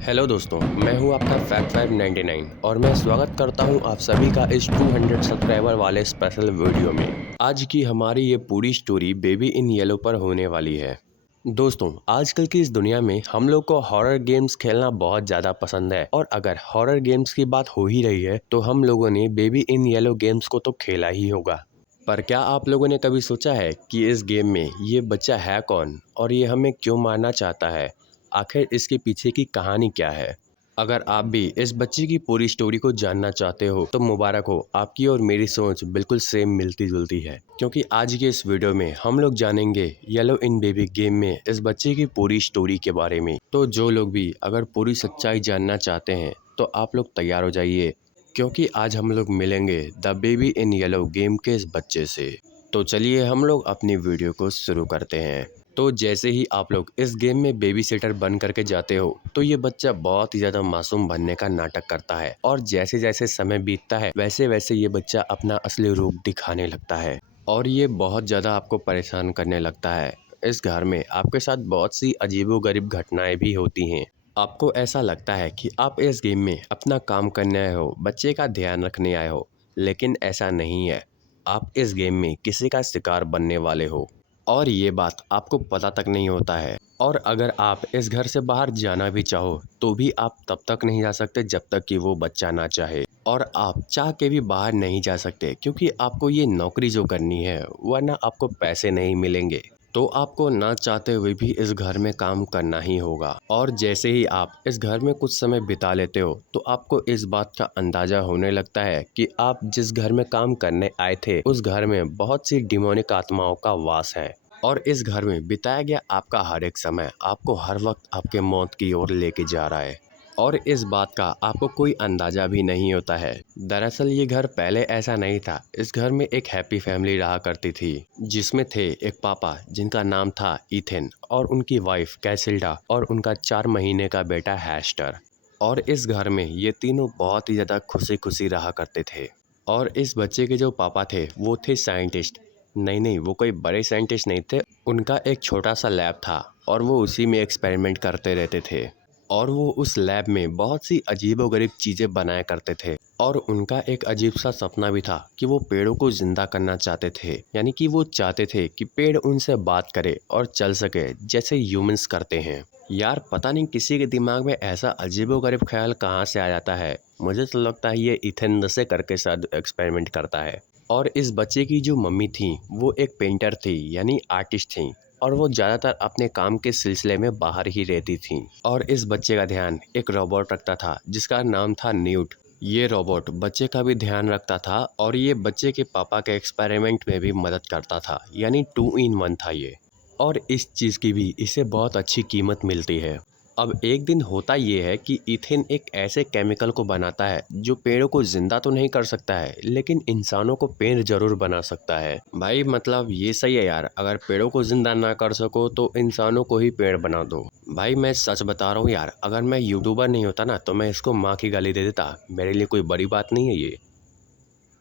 Hello दोस्तों, मैं हूं आपका फैक्ट 599 और मैं स्वागत करता हूं आप सभी का इस 200 सब्सक्राइबर वाले स्पेशल वीडियो में। आज की हमारी ये पूरी स्टोरी बेबी इन येलो पर होने वाली है। दोस्तों, आजकल की इस दुनिया में हम लोग को हॉरर गेम्स खेलना बहुत ज़्यादा पसंद है और अगर हॉरर गेम्स की बात हो ही रही है तो हम लोगों ने बेबी इन येलो गेम्स को तो खेला ही होगा। पर क्या आप लोगों ने कभी सोचा है कि इस गेम में ये बच्चा है कौन और ये हमें क्यों मारना चाहता है? आखिर इसके पीछे की कहानी क्या है? अगर आप भी इस बच्चे की पूरी स्टोरी को जानना चाहते हो तो मुबारक हो, आपकी और मेरी सोच बिल्कुल सेम मिलती जुलती है। क्योंकि आज के इस वीडियो में हम लोग जानेंगे येलो इन बेबी गेम में इस बच्चे की पूरी स्टोरी के बारे में। तो जो लोग भी अगर पूरी सच्चाई जानना चाहते हैं तो आप लोग तैयार हो जाइए, क्योंकि आज हम लोग मिलेंगे the baby in yellow game के इस बच्चे से। तो चलिए हम लोग अपनी वीडियो को शुरू करते हैं। तो जैसे ही आप लोग इस गेम में बेबी सिटर बन करके जाते हो तो ये बच्चा बहुत ही ज़्यादा मासूम बनने का नाटक करता है और जैसे जैसे समय बीतता है वैसे वैसे ये बच्चा अपना असली रूप दिखाने लगता है और ये बहुत ज़्यादा आपको परेशान करने लगता है। इस घर में आपके साथ बहुत सी अजीबोगरीब घटनाएं भी होती हैं। आपको ऐसा लगता है कि आप इस गेम में अपना काम करने आए हो, बच्चे का ध्यान रखने आए हो, लेकिन ऐसा नहीं है। आप इस गेम में किसी का शिकार बनने वाले हो और ये बात आपको पता तक नहीं होता है। और अगर आप इस घर से बाहर जाना भी चाहो तो भी आप तब तक नहीं जा सकते जब तक कि वो बच्चा ना चाहे, और आप चाह के भी बाहर नहीं जा सकते क्योंकि आपको ये नौकरी जो करनी है वरना आपको पैसे नहीं मिलेंगे। तो आपको ना चाहते हुए भी इस घर में काम करना ही होगा। और जैसे ही आप इस घर में कुछ समय बिता लेते हो तो आपको इस बात का अंदाजा होने लगता है कि आप जिस घर में काम करने आए थे उस घर में बहुत सी डिमोनिक आत्माओं का वास है और इस घर में बिताया गया आपका हर एक समय आपको हर वक्त आपके मौत की ओर लेके जा रहा है और इस बात का आपको कोई अंदाजा भी नहीं होता है। दरअसल ये घर पहले ऐसा नहीं था। इस घर में एक हैप्पी फैमिली रहा करती थी जिसमें थे एक पापा जिनका नाम था इथेन और उनकी वाइफ कैसिल्डा और उनका 4 महीने का बेटा हैस्टर। और इस घर में ये तीनों बहुत ही ज़्यादा खुशी खुशी रहा करते थे। और इस बच्चे के जो पापा थे वो थे साइंटिस्ट। नहीं, वो कोई बड़े साइंटिस्ट नहीं थे। उनका एक छोटा सा लैब था और वो उसी में एक्सपेरिमेंट करते रहते थे और वो उस लैब में बहुत सी अजीबोगरीब चीज़ें बनाया करते थे। और उनका एक अजीब सा सपना भी था कि वो पेड़ों को जिंदा करना चाहते थे, यानी कि वो चाहते थे कि पेड़ उनसे बात करे और चल सके जैसे ह्यूमंस करते हैं। यार पता नहीं किसी के दिमाग में ऐसा अजीबोगरीब ख्याल कहाँ से आ जाता है। मुझे तो लगता है ये इथेन से करके शायद एक्सपेरिमेंट करता है। और इस बच्चे की जो मम्मी थी वो एक पेंटर थी, यानी आर्टिस्ट थी, और वो ज़्यादातर अपने काम के सिलसिले में बाहर ही रहती थी। और इस बच्चे का ध्यान एक रोबोट रखता था जिसका नाम था न्यूट। ये रोबोट बच्चे का भी ध्यान रखता था और ये बच्चे के पापा के एक्सपेरिमेंट में भी मदद करता था, यानी 2 in 1 था ये। और इस चीज़ की भी इसे बहुत अच्छी कीमत मिलती है। अब एक दिन होता ये है कि इथेन एक ऐसे केमिकल को बनाता है जो पेड़ों को जिंदा तो नहीं कर सकता है लेकिन इंसानों को पेड़ जरूर बना सकता है। भाई मतलब ये सही है यार, अगर पेड़ों को जिंदा ना कर सको तो इंसानों को ही पेड़ बना दो। भाई मैं सच बता रहा हूँ यार, अगर मैं यूट्यूबर नहीं होता ना तो मैं इसको माँ की गाली दे देता। मेरे लिए कोई बड़ी बात नहीं है ये।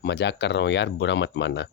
मजाक कर रहा हूँ यार, बुरा मत मानना।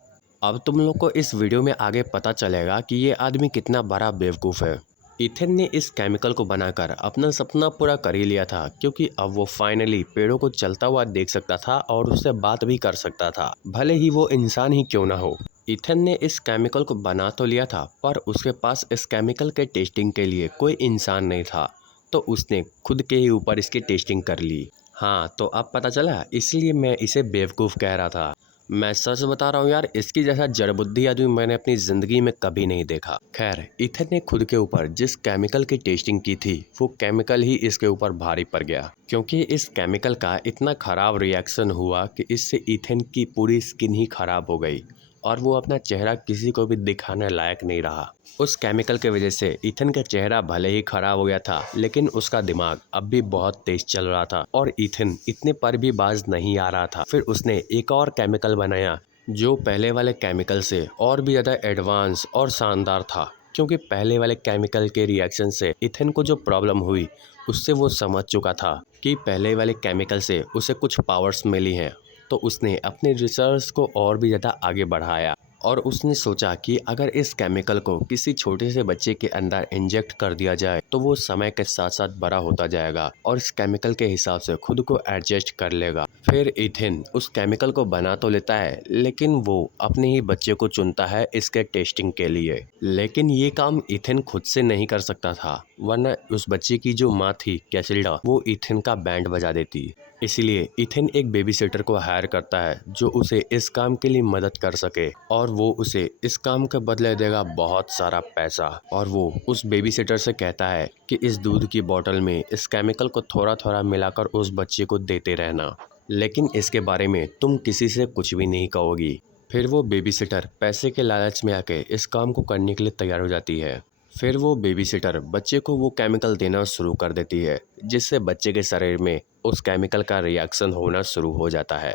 अब तुम लोग को इस वीडियो में आगे पता चलेगा कि ये आदमी कितना बड़ा बेवकूफ़ है। इथेन ने इस केमिकल को बनाकर अपना सपना पूरा कर ही लिया था, क्योंकि अब वो फाइनली पेड़ों को चलता हुआ देख सकता था और उससे बात भी कर सकता था, भले ही वो इंसान ही क्यों ना हो। इथेन ने इस केमिकल को बना तो लिया था पर उसके पास इस केमिकल के टेस्टिंग के लिए कोई इंसान नहीं था, तो उसने खुद के ही ऊपर इसकी टेस्टिंग कर ली। हाँ तो अब पता चला, इसलिए मैं इसे बेवकूफ़ कह रहा था। मैं सच बता रहा हूँ यार, इसकी जैसा जड़बुद्धि आदमी मैंने अपनी ज़िंदगी में कभी नहीं देखा। खैर, इथेन ने खुद के ऊपर जिस केमिकल की टेस्टिंग की थी वो केमिकल ही इसके ऊपर भारी पड़ गया, क्योंकि इस केमिकल का इतना ख़राब रिएक्शन हुआ कि इससे इथेन की पूरी स्किन ही ख़राब हो गई और वो अपना चेहरा किसी को भी दिखाने लायक नहीं रहा। उस केमिकल के वजह से इथेन का चेहरा भले ही खराब हो गया था लेकिन उसका दिमाग अब भी बहुत तेज चल रहा था और इथेन इतने पर भी बाज नहीं आ रहा था। फिर उसने एक और केमिकल बनाया जो पहले वाले केमिकल से और भी ज़्यादा एडवांस और शानदार था, क्योंकि पहले वाले केमिकल के रिएक्शन से इथेन को जो प्रॉब्लम हुई उससे वो समझ चुका था कि पहले वाले केमिकल से उसे कुछ पावर्स मिली हैं। तो उसने अपने रिसर्च को और भी ज़्यादा आगे बढ़ाया और उसने सोचा कि अगर इस केमिकल को किसी छोटे से बच्चे के अंदर इंजेक्ट कर दिया जाए तो वो समय के साथ साथ बड़ा होता जाएगा और इस केमिकल के हिसाब से खुद को एडजस्ट कर लेगा। फिर इथिन उस केमिकल को बना तो लेता है, लेकिन वो अपने ही बच्चे को चुनता है इसके टेस्टिंग के लिए। लेकिन ये काम इथिन खुद से नहीं कर सकता था, वरना उस बच्चे की जो माँ थी कैसिल्डा, वो इथिन का बैंड बजा देती। इसलिए इथिन एक बेबी सिटर को हायर करता है जो उसे इस काम के लिए मदद कर सके, और वो उसे इस काम के बदले देगा बहुत सारा पैसा। और वो उस बेबी सिटर से कहता है कि इस दूध की बोतल में इस केमिकल को थोड़ा थोड़ा मिलाकर उस बच्चे को देते रहना, लेकिन इसके बारे में तुम किसी से कुछ भी नहीं कहोगी। फिर वो बेबी सिटर पैसे के लालच में आके इस काम को करने के लिए तैयार हो जाती है। फिर वो बेबी सिटर बच्चे को वो केमिकल देना शुरू कर देती है, जिससे बच्चे के शरीर में उस केमिकल का रिएक्शन होना शुरू हो जाता है।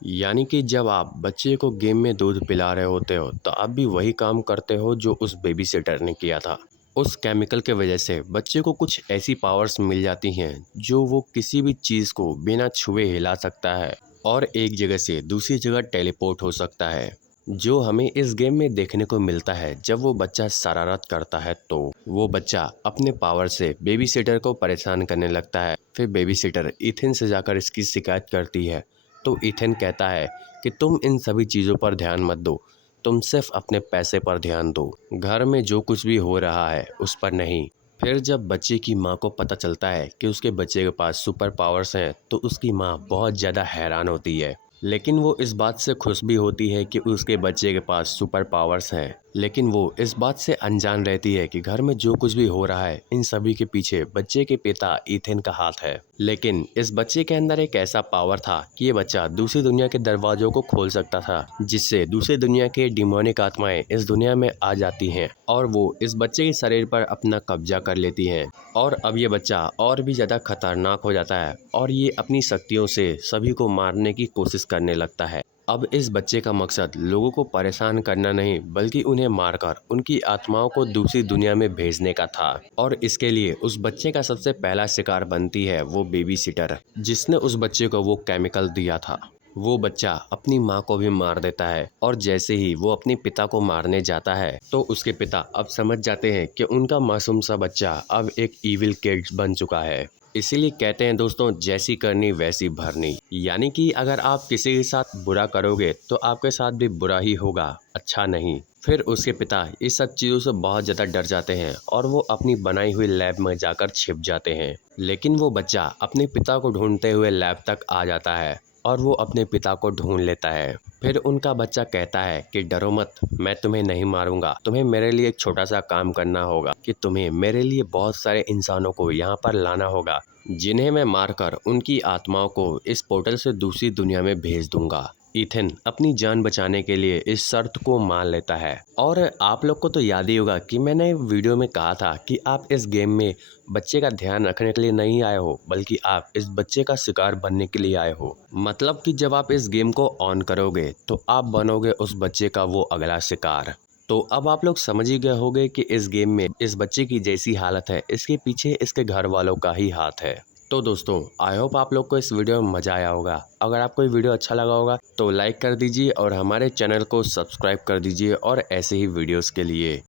यानी कि जब आप बच्चे को गेम में दूध पिला रहे होते हो तो आप भी वही काम करते हो जो उस बेबी सिटर ने किया था। उस केमिकल के वजह से बच्चे को कुछ ऐसी पावर्स मिल जाती हैं जो वो किसी भी चीज़ को बिना छुए हिला सकता है और एक जगह से दूसरी जगह टेलीपोर्ट हो सकता है, जो हमें इस गेम में देखने को मिलता है। जब वो बच्चा शरारत करता है तो वो बच्चा अपने पावर से बेबी सिटर को परेशान करने लगता है। फिर बेबी सिटर इथिन से जाकर इसकी शिकायत करती है, तो इथिन कहता है कि तुम इन सभी चीज़ों पर ध्यान मत दो, तुम सिर्फ अपने पैसे पर ध्यान दो, घर में जो कुछ भी हो रहा है उस पर नहीं। फिर जब बच्चे की माँ को पता चलता है कि उसके बच्चे के पास सुपर पावर्स हैं तो उसकी माँ बहुत ज़्यादा हैरान होती है, लेकिन वो इस बात से खुश भी होती है कि उसके बच्चे के पास सुपर पावर्स हैं। लेकिन वो इस बात से अनजान रहती है कि घर में जो कुछ भी हो रहा है इन सभी के पीछे बच्चे के पिता इथिन का हाथ है। लेकिन इस बच्चे के अंदर एक ऐसा पावर था कि ये बच्चा दूसरी दुनिया के दरवाजों को खोल सकता था, जिससे दूसरी दुनिया के डिमोनिक आत्माएं इस दुनिया में आ जाती हैं और वो इस बच्चे के शरीर पर अपना कब्जा कर लेती हैं। और अब ये बच्चा और भी ज़्यादा खतरनाक हो जाता है और ये अपनी शक्तियों से सभी को मारने की कोशिश करने लगता है। अब इस बच्चे का मकसद लोगों को परेशान करना नहीं, बल्कि उन्हें मारकर उनकी आत्माओं को दूसरी दुनिया में भेजने का था। और इसके लिए उस बच्चे का सबसे पहला शिकार बनती है वो बेबी सिटर, जिसने उस बच्चे को वो केमिकल दिया था। वो बच्चा अपनी माँ को भी मार देता है और जैसे ही वो अपने पिता को मारने जाता है तो उसके पिता अब समझ जाते हैं कि उनका मासूम सा बच्चा अब एक इविल किड बन चुका है। इसीलिए कहते हैं दोस्तों, जैसी करनी वैसी भरनी। यानी कि अगर आप किसी के साथ बुरा करोगे तो आपके साथ भी बुरा ही होगा, अच्छा नहीं। फिर उसके पिता इस सब चीज़ों से बहुत ज़्यादा डर जाते हैं और वो अपनी बनाई हुई लैब में जाकर छिप जाते हैं। लेकिन वो बच्चा अपने पिता को ढूंढते हुए लैब तक आ जाता है और वो अपने पिता को ढूंढ लेता है। फिर उनका बच्चा कहता है कि डरो मत, मैं तुम्हें नहीं मारूंगा, तुम्हें मेरे लिए एक छोटा सा काम करना होगा कि तुम्हें मेरे लिए बहुत सारे इंसानों को यहाँ पर लाना होगा, जिन्हें मैं मारकर उनकी आत्माओं को इस पोर्टल से दूसरी दुनिया में भेज दूंगा। इथिन अपनी जान बचाने के लिए इस शर्त को मान लेता है। और आप लोग को तो याद ही होगा कि मैंने वीडियो में कहा था कि आप इस गेम में बच्चे का ध्यान रखने के लिए नहीं आए हो, बल्कि आप इस बच्चे का शिकार बनने के लिए आए हो। मतलब कि जब आप इस गेम को ऑन करोगे तो आप बनोगे उस बच्चे का वो अगला शिकार। तो अब आप लोग समझ ही गए होंगे कि इस गेम में इस बच्चे की जैसी हालत है, इसके पीछे इसके घर वालों का ही हाथ है। तो दोस्तों, आई होप आप लोग को इस वीडियो में मज़ा आया होगा। अगर आपको ये वीडियो अच्छा लगा होगा तो लाइक कर दीजिए और हमारे चैनल को सब्सक्राइब कर दीजिए और ऐसे ही वीडियोस के लिए।